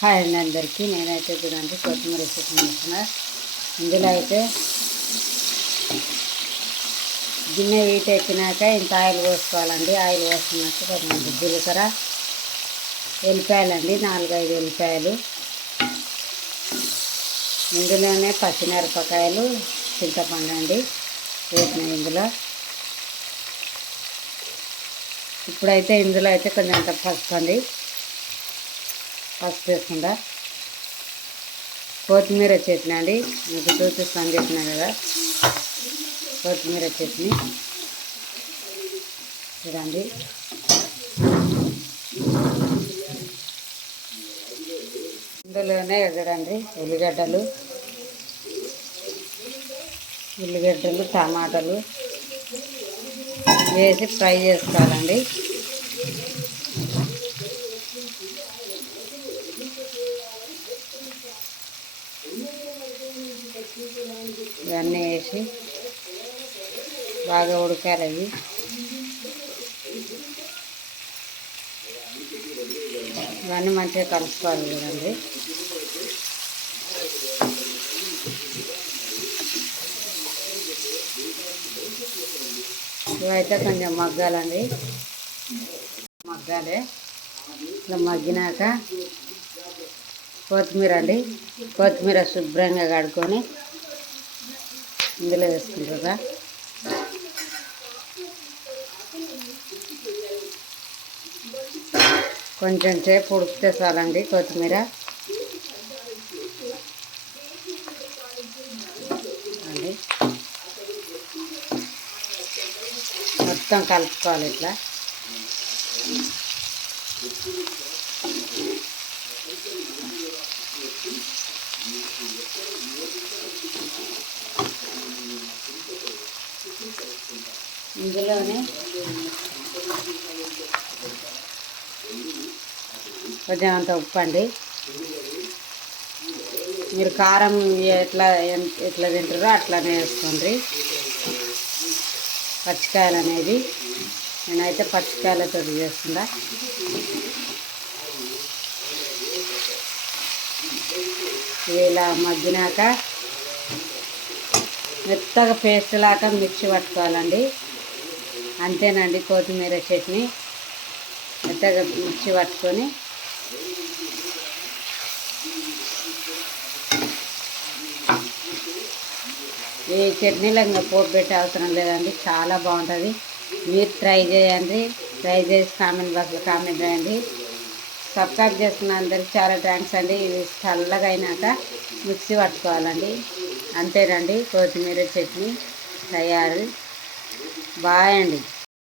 Hi అండి అందరికీ. నేనైతే చూడండి కొత్తిమీర చట్నీ చేస్తున్నా. ఇందులో అయితే గిన్నె వీటి ఎక్కినాక ఇంత ఆయిల్ పోసుకోవాలండి. ఆయిల్ పోసుకున్నాక కొంచెం జీలకర్ర, ఎల్లిపాయలండి 4-5 ఎల్లిపాయలు, ఇందులోనే పచ్చిమిరపకాయలు, చింతపండు అండి వేసిన ఇందులో. ఇప్పుడైతే ఇందులో అయితే కొంచెం అంత పసుపు అండి, పసుపు వేసుకుంటా. కొత్తిమీర చట్నీ అండి, మీకు చూపిస్తాను చెప్పినా కదా, కొత్తిమీర చట్నీ చూడండి. ఇందులోనే చూడండి ఉల్లిగడ్డలు, టమాటాలు వేసి ఫ్రై చేసుకోవాలండి. ఇవన్నీ వేసి బాగా ఉడకాలి. అవి ఇవన్నీ మంచిగా కలుపుకోవాలి కదండి. ఇవైతే కొంచెం మగ్గాలండి, మగ్గాలి. ఇట్లా మగ్గినాక కొత్తిమీర అండి, కొత్తిమీర శుభ్రంగా కడుక్కొని ఇందులో వేసుకుంటారా. కొంచెం సేపు ఉడికితే చాలండి కొత్తిమీర అండి. మొత్తం కలుపుకోవాలి ఇట్లా. ఇందులోనే కొంచెం అంత ఉప్పు అండి. మీరు కారం ఎట్లా తింటారో అట్లానే వేసుకోండి. పచ్చికాయలు అనేది నేనైతే పచ్చికాయలతో చేస్తున్నా. ఇలా మగ్గినాక మెత్తగా పేస్ట్ లాగా మిక్సీ పట్టుకోవాలండి. అంతేనండి కొత్తిమీర చట్నీ. మెత్తగా మిక్సీ పట్టుకొని ఈ చట్నీలో ఇంకా పోపు పెట్టే అవసరం లేదండి, చాలా బాగుంటుంది. మీరు ట్రై చేయండి, ట్రై చేసి కామెంట్ బాక్స్లో కామెంట్ చేయండి. సబ్స్క్రైబ్ చేసుకున్న అందరికి చాలా థ్యాంక్స్ అండి. ఇది చల్లగా అయినాక మిక్సీ పట్టుకోవాలండి. అంతేనండి కొత్తిమీర చట్నీ తయారు. బాయ్ అండి.